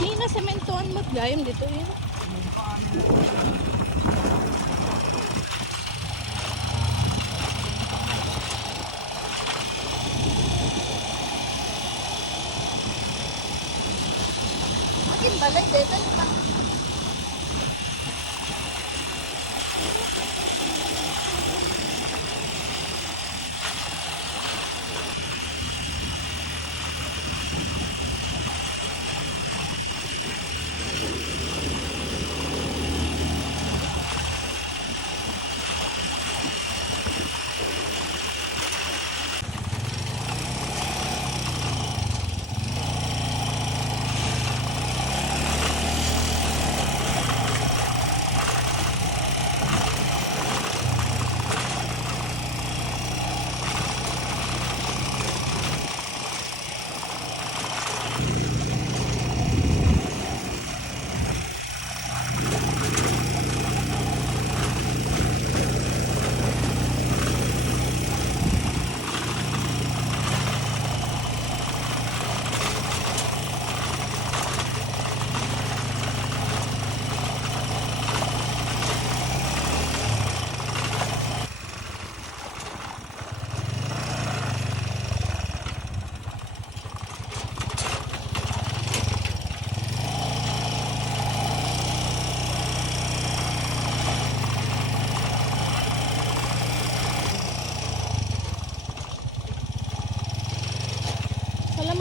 Di na sementoan mo't gayam dito yun. Makin balik dito pa.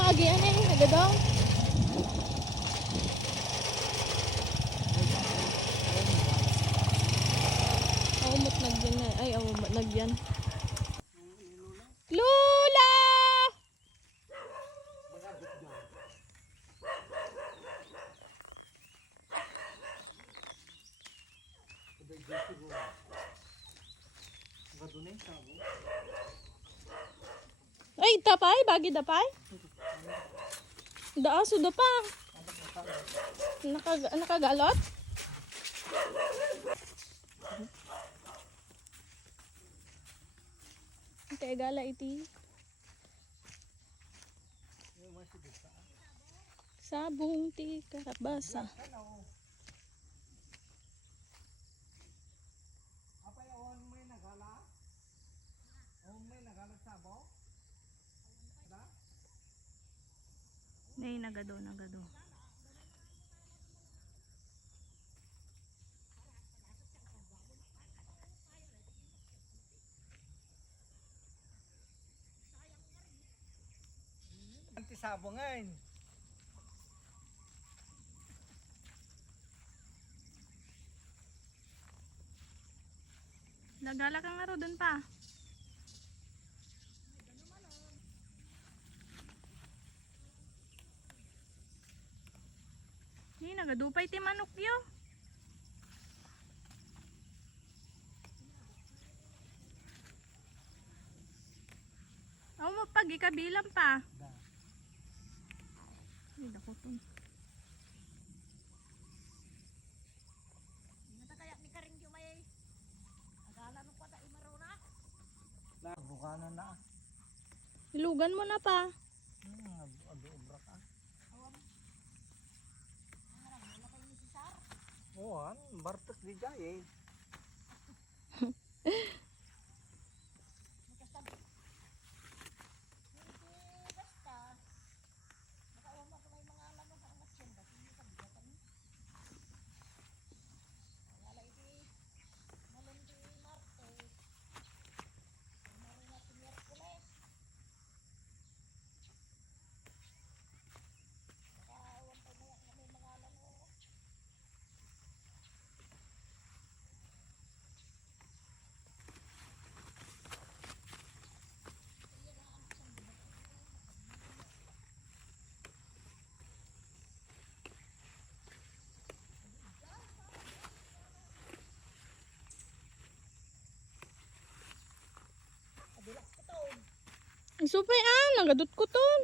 Lagi ano eh, nagadong. Umot nagyan na. Ay, umot nagyan. Lula! Ay, tapay, bagi tapay. Daaso da pa. Nakagalot? Kaya gala iti. Sabong ti karabasa. Apa yung may nagala? May nagala sabong? Nay, nagado. Anti sabongan. Nagala ka nga ro dun pa. Ni nagadupay ti manok yo. Aw mo pag ikabilang pa. Ay dako to. Kaya ni karing may agala no pata imaruna. Bukanan na. Ilugan mo na pa. Obra ka. Oo, bartok di jay eh. Supay nagadot ko ton.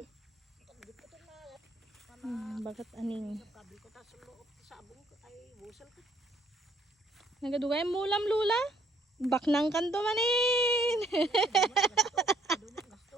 Bagat aning. Kabil ko ta sa loob sa abong ko ay busal ko. Nagadugay mo ulam lula. Baknang kanto manin. Gasto